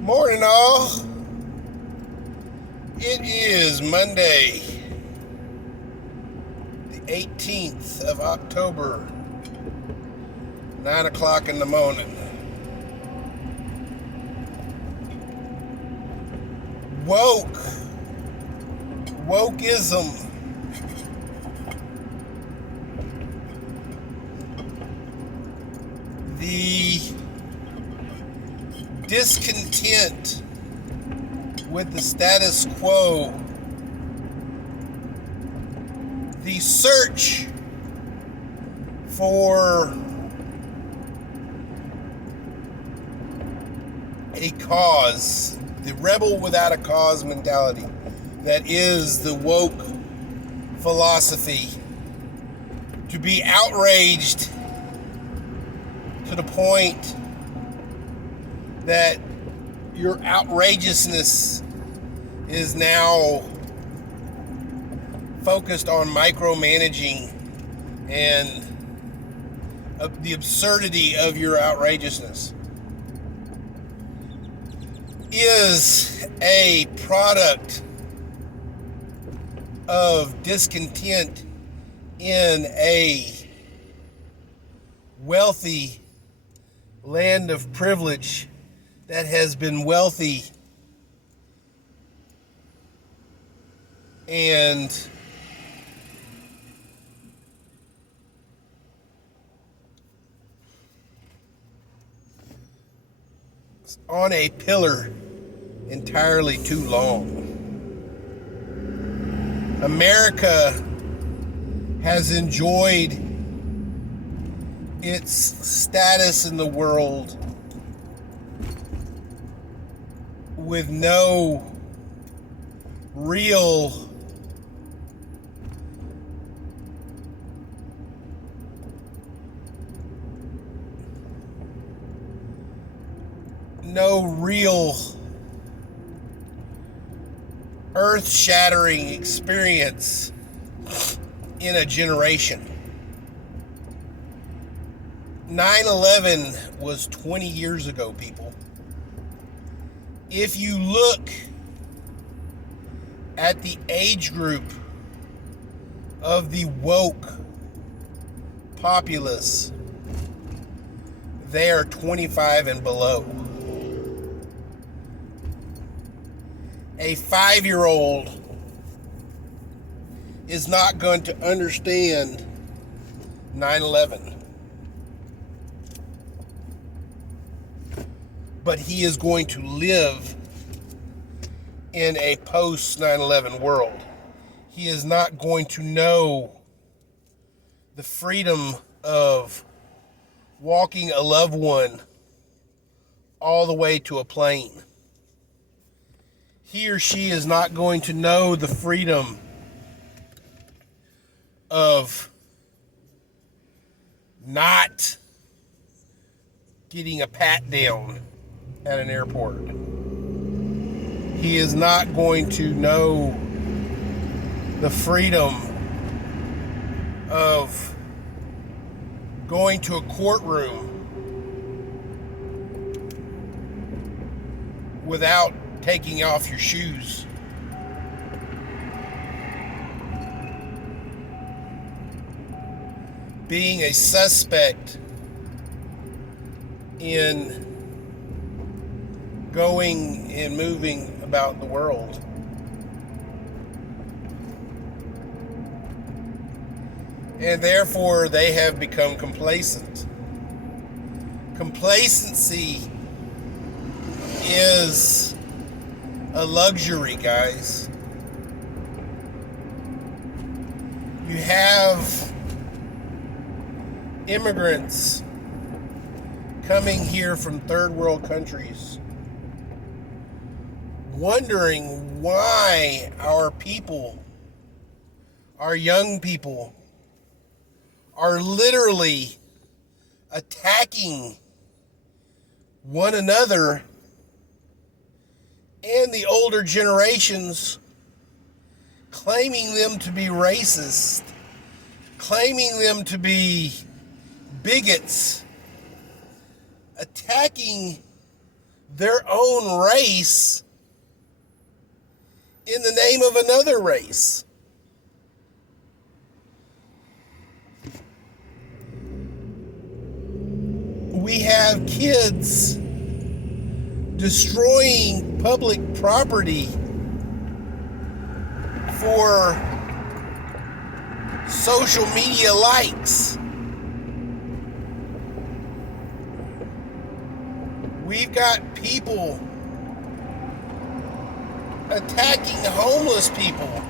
Morning, all. It is Monday, the 18th of October, 9 o'clock in the morning. Wokeism. The discontent with the status quo, the search for a cause, the rebel without a cause mentality that is the woke philosophy, to be outraged to the point that your outrageousness is now focused on micromanaging and the absurdity of your outrageousness is a product of discontent in a wealthy land of privilege that has been wealthy and on a pillar entirely too long. America has enjoyed its status in the world with no real earth-shattering experience in a generation. 9/11 was 20 years ago, people. If you look at the age group of the woke populace, they are 25 and below. A 5-year-old is not going to understand 9/11. But he is going to live in a post 9/11 world. He is not going to know the freedom of walking a loved one all the way to a plane. He or she is not going to know the freedom of not getting a pat down at an airport. He is not going to know the freedom of going to a courtroom without taking off your shoes. Being a suspect in going and moving about the world. And therefore, they have become complacent. Complacency is a luxury, guys. You have immigrants coming here from third world countries, wondering why our people, our young people, are literally attacking one another and the older generations, claiming them to be racist, claiming them to be bigots, attacking their own race in the name of another race. We have kids destroying public property for social media likes. We've got people attacking homeless people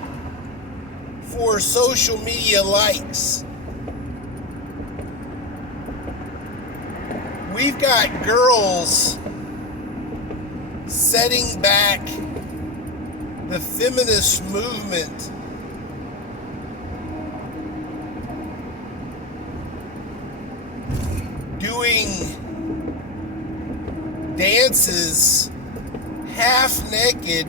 for social media likes. We've got girls setting back the feminist movement. Doing dances half naked,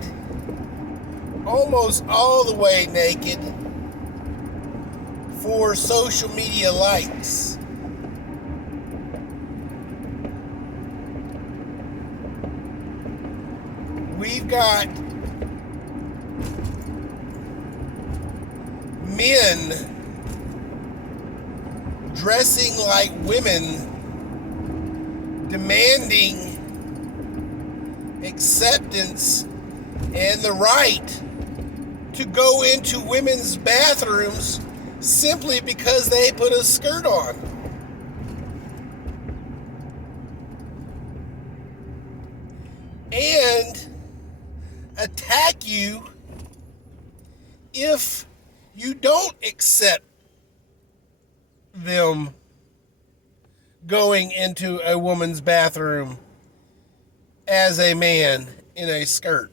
almost all the way naked, for social media likes. We've got men dressing like women, demanding acceptance and the right to go into women's bathrooms simply because they put a skirt on. And attack you if you don't accept them going into a woman's bathroom as a man in a skirt.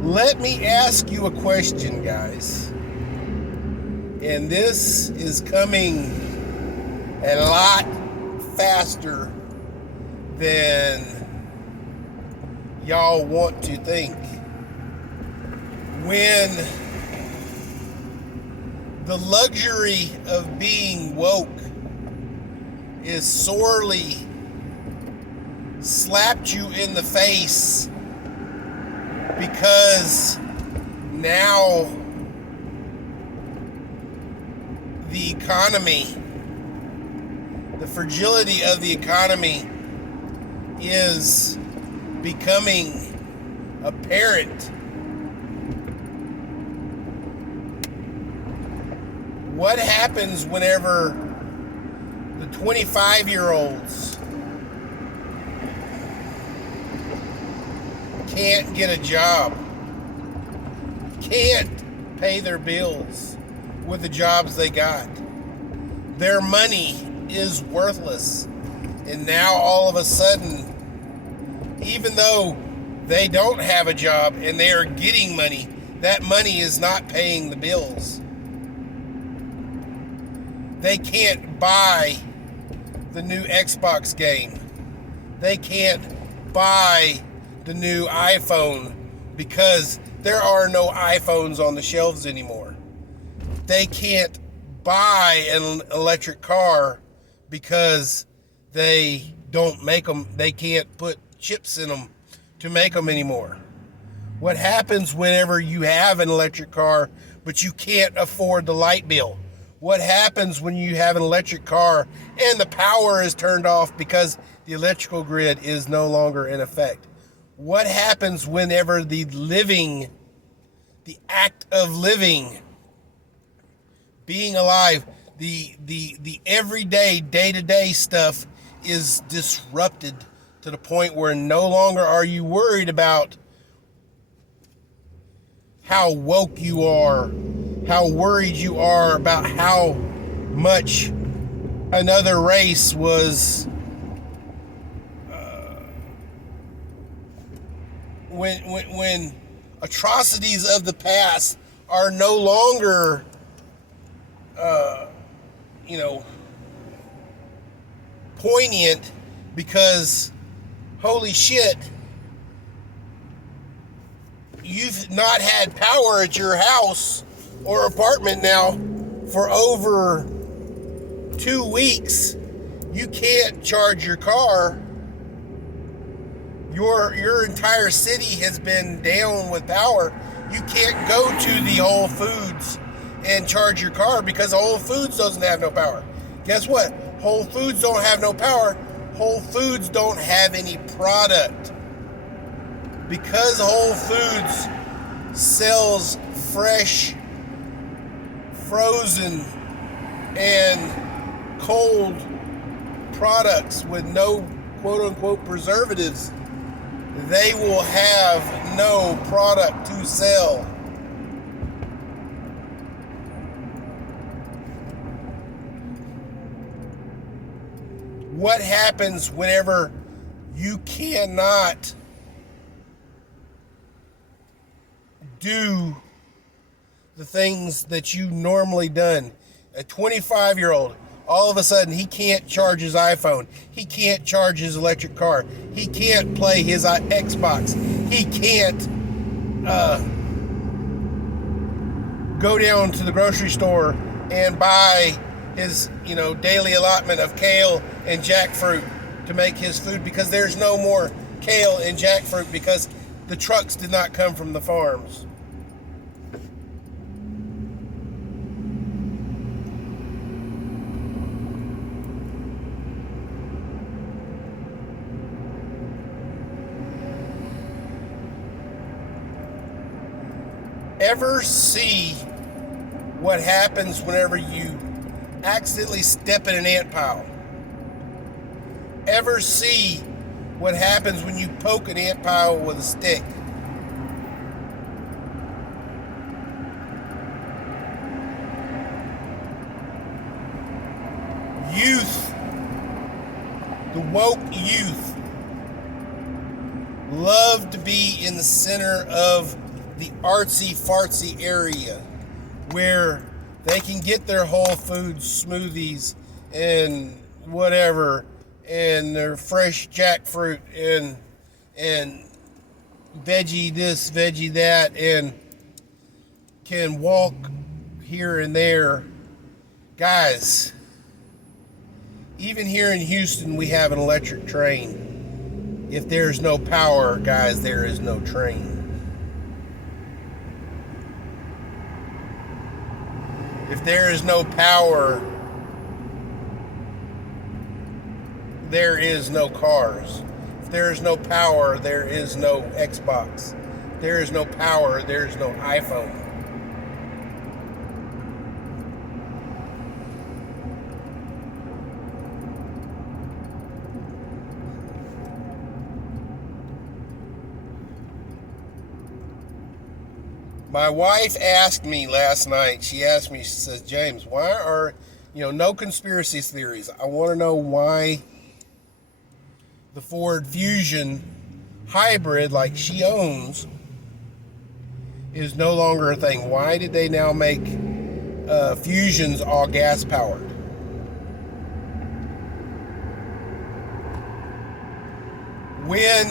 Let me ask you a question, guys. And this is coming a lot faster than y'all want to think. When the luxury of being woke is sorely slapped you in the face because now the economy, the fragility of the economy is becoming apparent. What happens whenever the 25-year-olds can't get a job, can't pay their bills with the jobs they got? Their money is worthless. And now all of a sudden, even though they don't have a job and they are getting money, that money is not paying the bills. They can't buy the new Xbox game. They can't buy the new iPhone because there are no iPhones on the shelves anymore. They can't buy an electric car because they don't make them. They can't put chips in them to make them anymore. What happens whenever you have an electric car but you can't afford the light bill? What happens when you have an electric car and the power is turned off because the electrical grid is no longer in effect? What happens whenever the act of living, being alive, the everyday, day-to-day stuff is disrupted to the point where no longer are you worried about how woke you are, how worried you are about how much another race was when atrocities of the past are no longer poignant because holy shit, you've not had power at your house or apartment now for over 2 weeks, you can't charge your car. Your entire city has been down with power. You can't go to the Whole Foods and charge your car because Whole Foods doesn't have no power. Guess what? Whole Foods don't have no power. Whole Foods don't have any product. Because Whole Foods sells fresh, frozen, and cold products with no quote-unquote preservatives, they will have no product to sell. What happens whenever you cannot do the things that you normally done? A 25-year-old, all of a sudden, he can't charge his iPhone. He can't charge his electric car. He can't play his Xbox. He can't go down to the grocery store and buy his, daily allotment of kale and jackfruit to make his food because there's no more kale and jackfruit because the trucks did not come from the farms. Ever see what happens whenever you accidentally step in an ant pile? Ever see what happens when you poke an ant pile with a stick? Youth, the woke youth, love to be in the center of the artsy-fartsy area where they can get their Whole Foods smoothies and whatever, and their fresh jackfruit and veggie this, veggie that, and can walk here and there. Guys, even here in Houston, we have an electric train. If there's no power, guys, there is no train. If there is no power, there is no cars. If there is no power, there is no Xbox. If there is no power, there is no iPhone. My wife asked me last night, she says, James, why are, no conspiracy theories. I want to know why the Ford Fusion hybrid, like she owns, is no longer a thing. Why did they now make Fusions all gas powered? When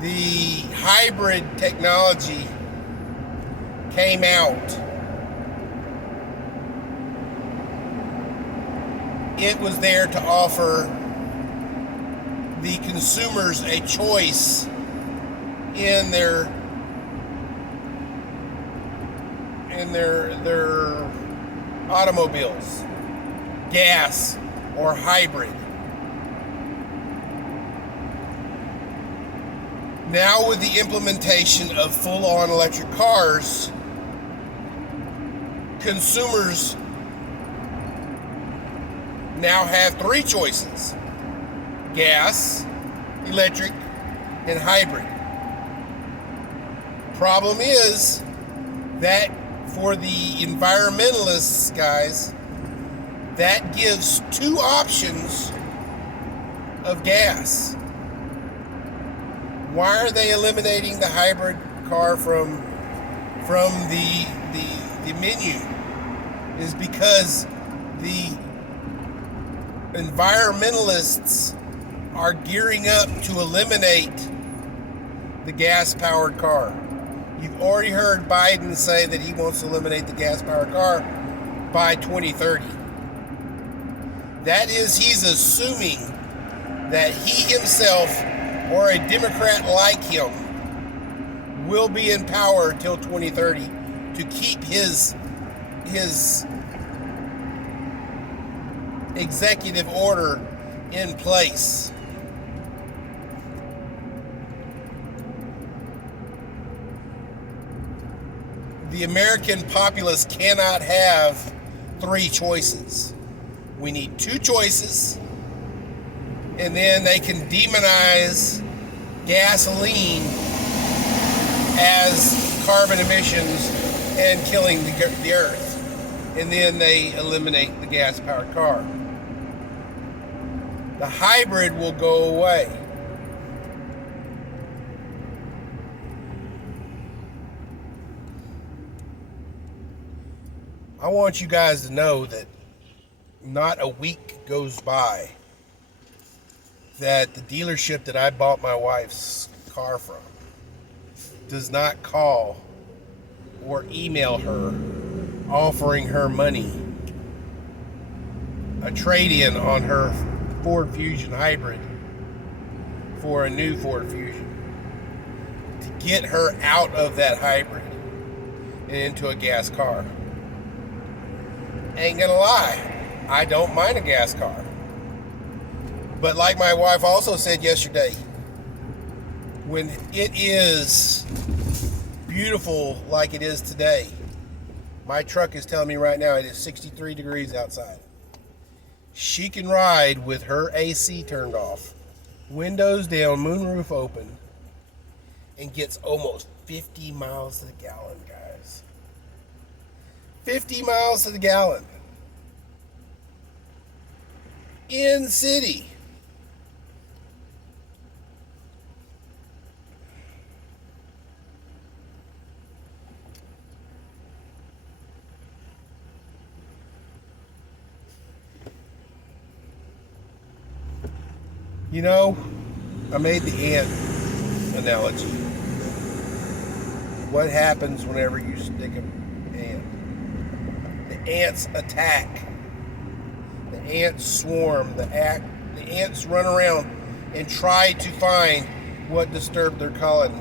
the hybrid technology came out, it was there to offer the consumers a choice in their automobiles, gas or hybrid. Now with the implementation of full-on electric cars, consumers now have 3 choices: gas, electric, and hybrid. Problem is that for the environmentalists, guys, that gives 2 options of gas. Why are they eliminating the hybrid car from the menu? Is because the environmentalists are gearing up to eliminate the gas-powered car. You've already heard Biden say that he wants to eliminate the gas-powered car by 2030. That is, he's assuming that he himself or a Democrat like him will be in power till 2030 to keep his executive order in place. The American populace cannot have three choices. We need two choices, and then they can demonize gasoline as carbon emissions and killing the earth. And then they eliminate the gas-powered car. The hybrid will go away. I want you guys to know that not a week goes by that the dealership that I bought my wife's car from does not call or email her offering her money, a trade-in on her Ford Fusion hybrid for a new Ford Fusion, to get her out of that hybrid and into a gas car. Ain't gonna lie, I don't mind a gas car. But like my wife also said yesterday, when it is beautiful like it is today, my truck is telling me right now it is 63 degrees outside. She can ride with her AC turned off, windows down, moonroof open, and gets almost 50 miles to the gallon, guys. 50 miles to the gallon. In city. You know, I made the ant analogy. What happens whenever you stick an ant? The ants attack. The ants swarm. The ants run around and try to find what disturbed their colony.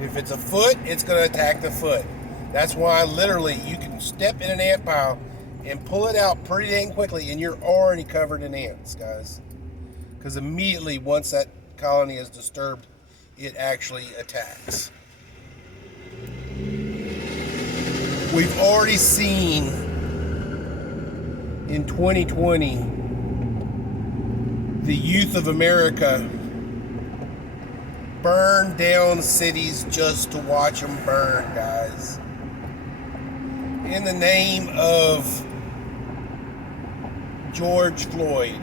If it's a foot, it's going to attack the foot. That's why literally you can step in an ant pile and pull it out pretty dang quickly and you're already covered in ants, guys. Because immediately once that colony is disturbed, it actually attacks. We've already seen in 2020 the youth of America burn down cities just to watch them burn, guys. In the name of George Floyd.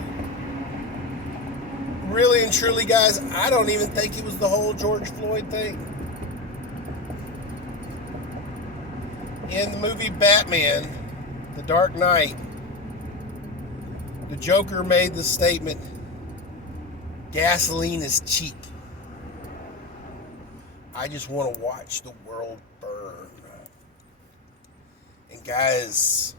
Really and truly, guys, I don't even think it was the whole George Floyd thing. In the movie Batman, The Dark Knight, the Joker made the statement, gasoline is cheap. I just want to watch the world burn. And guys,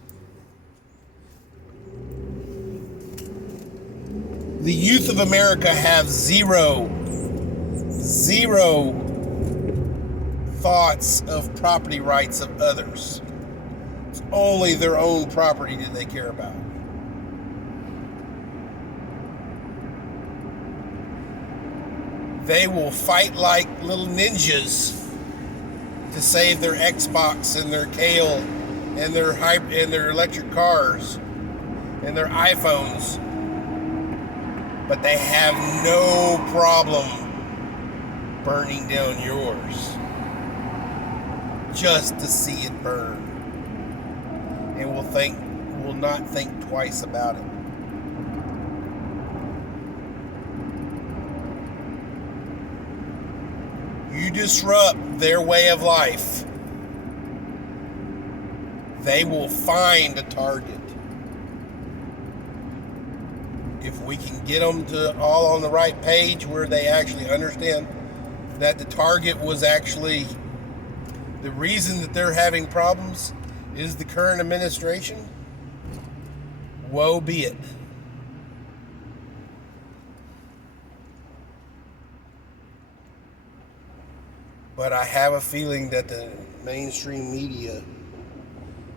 the youth of America have zero thoughts of property rights of others. It's only their own property that they care about. They will fight like little ninjas to save their Xbox and their Kale and their electric cars and their iPhones. But they have no problem burning down yours just to see it burn. And will not think twice about it. You disrupt their way of life, they will find a target. if we can get them to all on the right page where they actually understand that the target was actually the reason that they're having problems is the current administration, woe be it. But I have a feeling that the mainstream media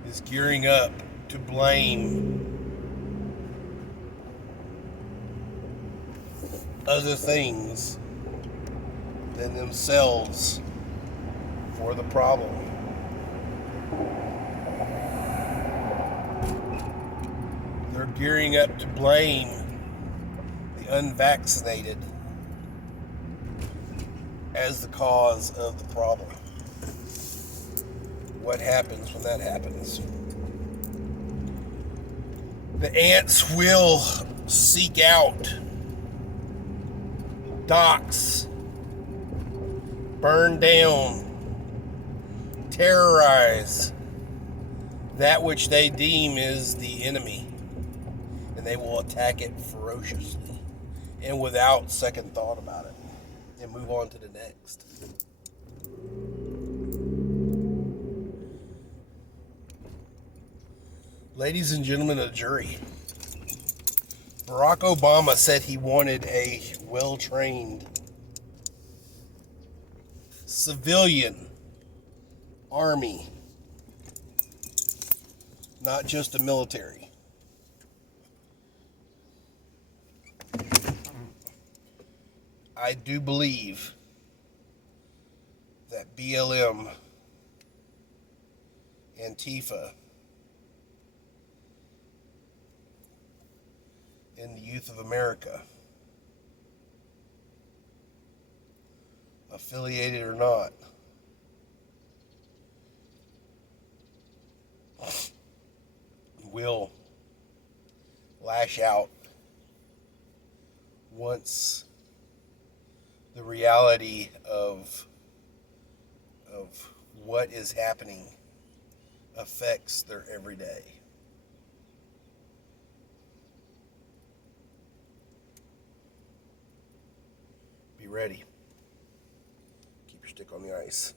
is gearing up to blame other things than themselves for the problem. They're gearing up to blame the unvaccinated as the cause of the problem. What happens when that happens? The ants will seek out, dox, burn down, terrorize that which they deem is the enemy, and they will attack it ferociously and without second thought about it, and move on to the next. Ladies and gentlemen of the jury, Barack Obama said he wanted a well-trained civilian army, not just a military. I do believe that BLM, Antifa, and the youth of America, affiliated or not, will lash out once the reality of what is happening affects their everyday. Be ready. Keep your stick on the ice.